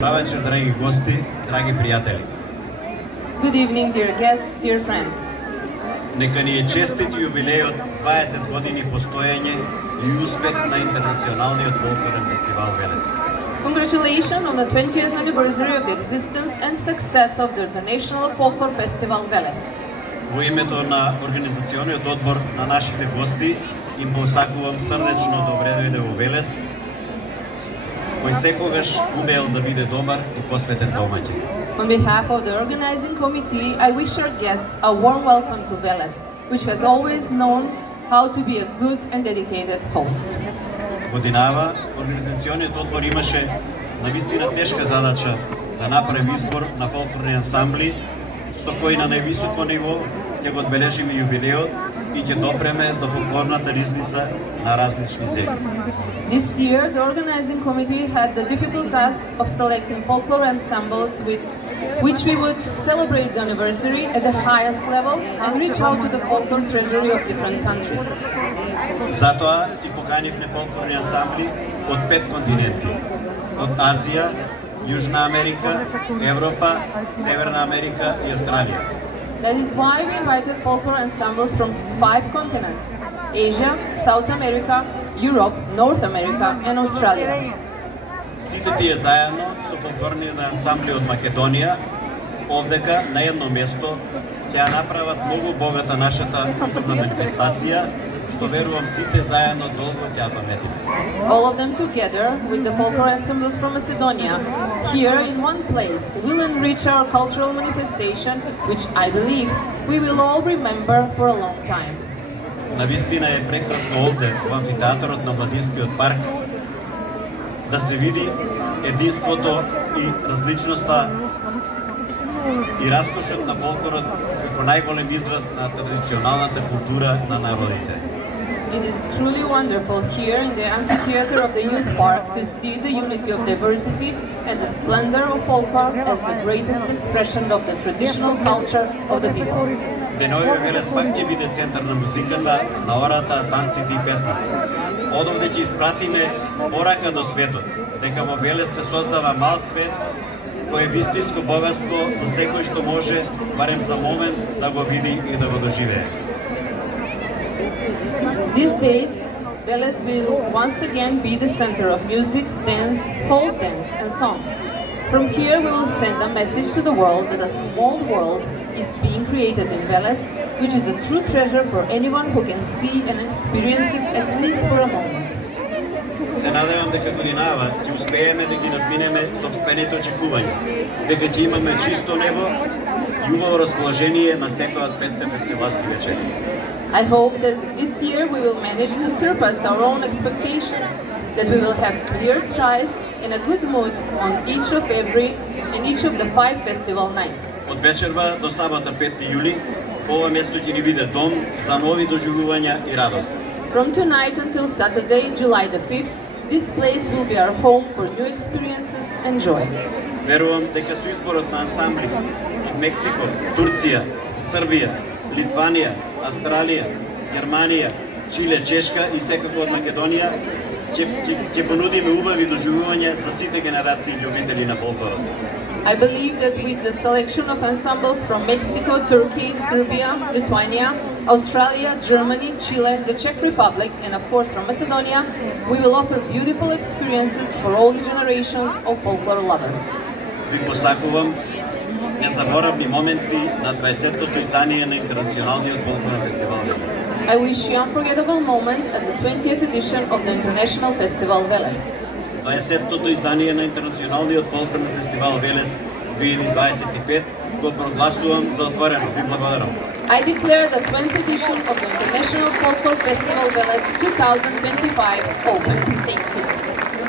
Добар вечер, драги гости, драги пријатели. Good evening, dear guests, dear friends. Нека ни е честит јубилејот 20 години постоење и успех на Интернационалниот фолклорен фестивал Велес. Congratulations on the 20th anniversary of the existence and success of the International Folklore Festival Veles. Во името на организациониот одбор на нашите гости им посакувам срдечно добре дојде во Велес, кој секогаш умеел да биде добар и посветен домаќин. On behalf of the organizing committee, I wish our guests a warm welcome to Veles, which has always known how to be a good and dedicated host. Годинава, организациониот одбор имаше навистина тешка задача да направи избор на фолклорни ансамбли, со кои на највисоко ниво ќе го одбележиме јубилеот и ќе допреме до фолклорната ризница на различни земји. This year, the organizing committee had the difficult task of selecting folklore ensembles with which we would celebrate the anniversary at the highest level and reach out to the folklore treasury of different countries. Затоа и поканивме фолклорни ансамбли од 5 континенти, од Азија, Јужна Америка, Европа, Северна Америка и Австралија. That is why we invited folklore ensembles from 5 continents: Asia, South America, Europe, North America and Australia. Сите тие заедно со фолклорните ансамбли од Македонија, овдека на едно место ќе ја направат многу богата нашата културна манифестација, што верувам сите заедно долго ќе ја паметиме. All of them together with the folklore ensembles from Macedonia, here in one place, will enrich our cultural manifestation, which I believe we will all remember for a long time. Навистина е прекрасно овде, во амфитеатарот на Младинскиот парк, да се види единството и различноста и раскошот на фолклорот како најголем израз на традиционалната култура на народите. It is truly wonderful here in the amphitheater of the Youth Park to see the unity of diversity and the splendor of folklore as the greatest expression of the traditional culture of the people. Денови Велес пак ќе биде центар на музиката, на ората, танците и песната. Од овде ќе испратиме порака до светот, дека во Велес се создава мал свет, кој е вистинско богатство за секој што може, барем за момент, да го види и да го доживее. These days, Veles will once again be the center of music, dance, folk dance and song. From here we will send a message to the world that a small world is being created in Veles, which is a true treasure for anyone who can see and experience it at least for a moment. Се надевам дека годинава ќе успееме да ги надминеме сопствените очекувања, дека ќе имаме чисто небо и убаво расположение на секоја од 5 фестивалски вечери. I hope that this year we will manage to surpass our own expectations, that we will have clear skies and a good mood on each of the 5 festival nights. Од вечерва до сабота 5 јули, ова место ќе ни биде дом за нови доживувања и радост. From tonight until Saturday, July the 5th, this place will be our home for new experiences and joy. Верувам дека со изборот на ансамбли од Мексико, Турција, Србија, Литванија, Австралија, Германија, Чиле, Чешка и секако од Македонија ќе понудиме убави доживувања за сите генерации љубители на фолклорот. I believe that with the selection of ensembles from Mexico, Turkey, Serbia, Lithuania, Australia, Germany, Chile, the Czech Republic, and of course from Macedonia, we will offer beautiful experiences for all generations of folklore lovers. Ви посакувам незаборавни моменти на 20-тото издание на Интернационалниот фолклорен фестивал Велес. I wish you unforgettable moments at the 20th edition of the International Festival Veles. 20-тото издание на Интернационалниот фолклорен фестивал Велес 2025 го прогласувам за отворено. Ви благодарам. I declare the 20th edition of the International Folklore Festival Veles 2025 open. Thank you.